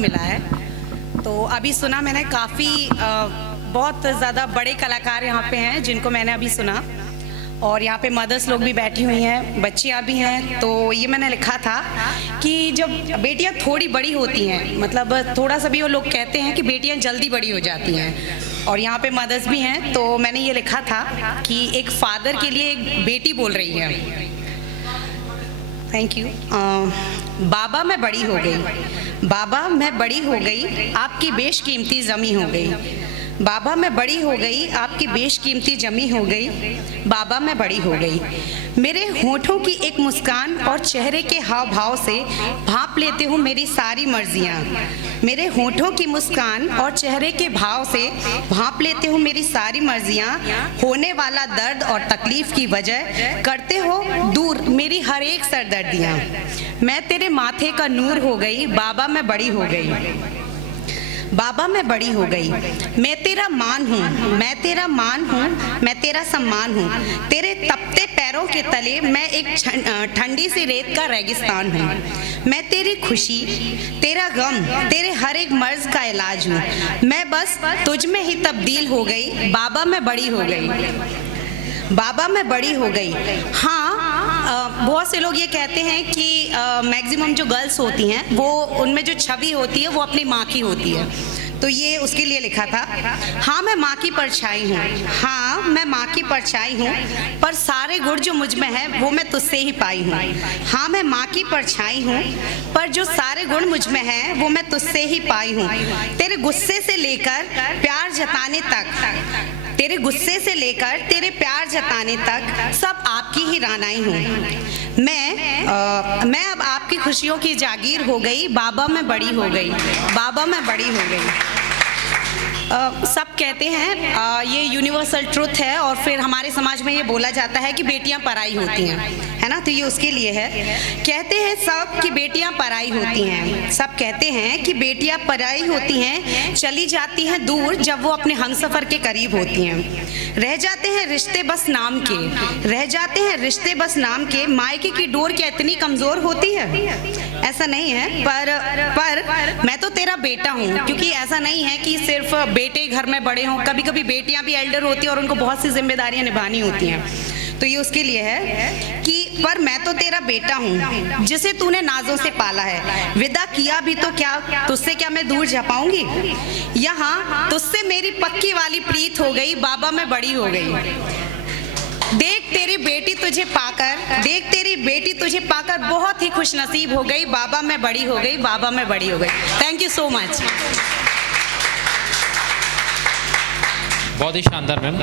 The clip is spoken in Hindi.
मिला है। तो अभी सुना मैंने, काफ़ी बहुत ज़्यादा बड़े कलाकार यहाँ पे हैं जिनको मैंने अभी सुना, और यहाँ पे मदर्स लोग भी बैठी हुई हैं, बच्चियाँ भी हैं। तो ये मैंने लिखा था कि जब बेटियाँ थोड़ी बड़ी होती हैं, मतलब थोड़ा सा भी वो लोग कहते हैं कि बेटियाँ जल्दी बड़ी हो जाती हैं, और यहाँ पे मदर्स भी हैं। तो मैंने ये लिखा था कि एक फादर के लिए एक बेटी बोल रही है। Thank you. बाबा मैं बड़ी हो गई, बाबा मैं बड़ी हो गई, आपकी बेशकीमती ज़मी हो गई। बाबा मैं बड़ी हो गई, आपकी बेशकीमती जमी हो गई। बाबा मैं बड़ी हो गई। मेरे होठों की एक मुस्कान और चेहरे के हाव भाव से भांप लेते हो मेरी सारी मर्जियाँ। मेरे होठों की मुस्कान और चेहरे के भाव से भांप लेते हो मेरी सारी मर्जियाँ। होने वाला दर्द और तकलीफ की वजह करते हो दूर मेरी हर एक सरदर्दियाँ। मैं तेरे माथे का नूर हो गई, बाबा मैं बड़ी हो गई। बाबा मैं बड़ी हो गई। मैं तेरा मान हूँ, मैं तेरा मान हूँ, मैं तेरा सम्मान हूँ। तेरे तपते पैरों के तले मैं एक ठंडी सी रेत का रेगिस्तान हूँ। मैं तेरी खुशी, तेरा गम, तेरे हर एक मर्ज का इलाज हूँ। मैं बस तुझ में ही तब्दील हो गई, बाबा मैं बड़ी हो गई। बाबा मैं बड़ी हो गई। हाँ, बहुत से लोग ये कहते हैं कि मैक्सिमम जो गर्ल्स होती हैं वो, उनमें जो छवि होती है वो अपनी माँ की होती है। तो ये उसके लिए लिखा था। हाँ मैं माँ की परछाई हूँ, हाँ मैं माँ की परछाई हूँ, पर सारे गुण जो मुझ में है वो मैं तुझसे ही पाई हूँ। हाँ मैं माँ की परछाई हूँ, पर जो सारे गुण मुझ में हैं वो मैं तुझसे ही पाई हूँ। तेरे गुस्से से लेकर प्यार जताने तक, तेरे गुस्से से लेकर तेरे प्यार जताने तक सब आपकी ही रानाई हूँ। मैं अब आपकी खुशियों की जागीर हो गई, बाबा मैं बड़ी हो गई, बाबा मैं बड़ी हो गई। सब कहते हैं, ये यूनिवर्सल ट्रुथ है, और फिर हमारे समाज में ये बोला जाता है कि बेटियां पराई होती हैं, है ना। तो ये उसके लिए है। कहते हैं सब कि बेटियां पराई होती हैं, सब कहते हैं कि बेटियां पराई होती हैं, चली जाती हैं दूर जब वो अपने हमसफर के करीब होती हैं। रह जाते हैं रिश्ते बस नाम के, रह जाते हैं रिश्ते बस नाम के। मायके की डोर क्या इतनी कमज़ोर होती है? ऐसा नहीं है, पर मैं तो तेरा बेटा हूँ, क्योंकि ऐसा नहीं है कि सिर्फ बेटे घर में बड़े हों, कभी कभी बेटियां भी एल्डर होती हैं और उनको बहुत सी जिम्मेदारियां निभानी होती हैं। तो ये उसके लिए है कि पर मैं तो तेरा बेटा हूँ जिसे तूने नाजों से पाला है। विदा किया भी तो क्या, तुझसे क्या मैं दूर जा पाऊंगी? यहाँ तुझसे मेरी पक्की वाली प्रीत हो गई, बाबा मैं बड़ी हो गई। देख तेरी बेटी तुझे पाकर, देख तेरी बेटी तुझे पाकर बहुत ही खुश नसीब हो गई, बाबा मैं बड़ी हो गई, बाबा मैं बड़ी हो गई। Thank you so much. बहुत ही शानदार मैम।